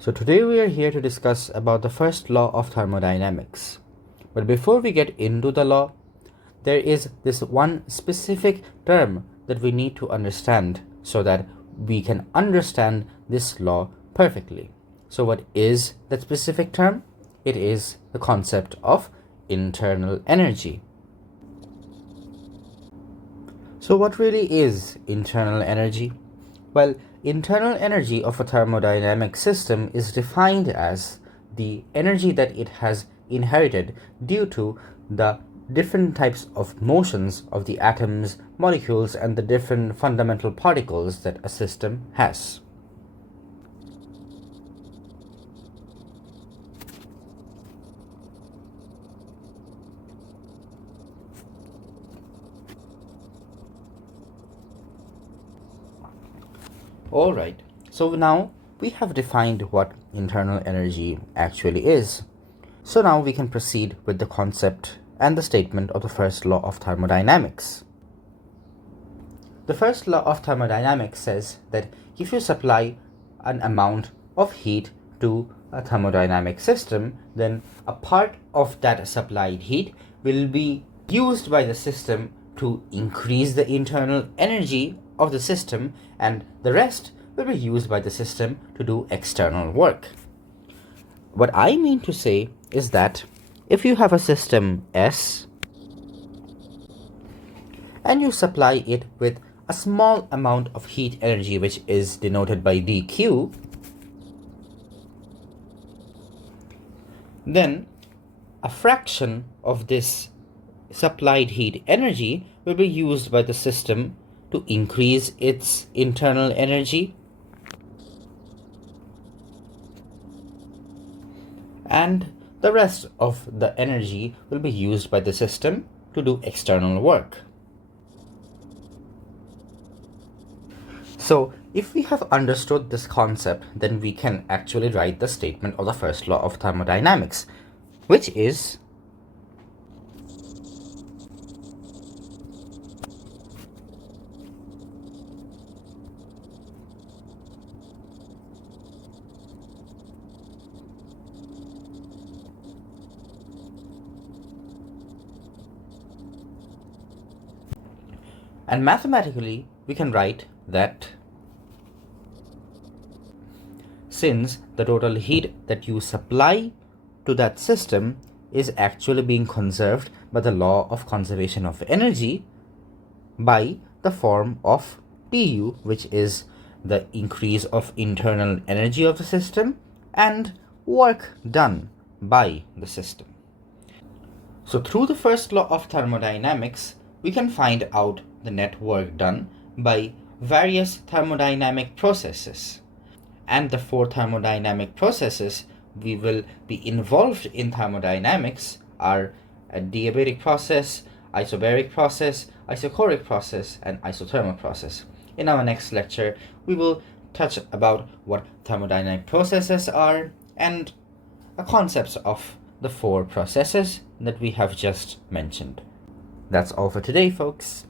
So today we are here to discuss about the first law of thermodynamics. But before we get into the law, there is this one specific term that we need to understand so that we can understand this law perfectly. So what is that specific term? It is the concept of internal energy. So what really is internal energy? Well, internal energy of a thermodynamic system is defined as the energy that it has inherited due to the different types of motions of the atoms, molecules, and the different fundamental particles that a system has. Alright, so now we have defined what internal energy actually is. So now we can proceed with the concept and the statement of the first law of thermodynamics. The first law of thermodynamics says that if you supply an amount of heat to a thermodynamic system, then a part of that supplied heat will be used by the system to increase the internal energy of the system, and the rest will be used by the system to do external work. What I mean to say is that if you have a system S and you supply it with a small amount of heat energy, which is denoted by dQ, then a fraction of this supplied heat energy will be used by the system to increase its internal energy, and the rest of the energy will be used by the system to do external work. So if we have understood this concept, then we can actually write the statement of the first law of thermodynamics, which is and mathematically we can write that since the total heat that you supply to that system is actually being conserved by the law of conservation of energy by the form of Du, which is the increase of internal energy of the system and work done by the system. So through the first law of thermodynamics, we can find out the net work done by various thermodynamic processes. And the four thermodynamic processes we will be involved in thermodynamics are a diabatic process, isobaric process, isochoric process, and isothermal process. In our next lecture, we will touch about what thermodynamic processes are and the concepts of the four processes that we have just mentioned. That's all for today, folks.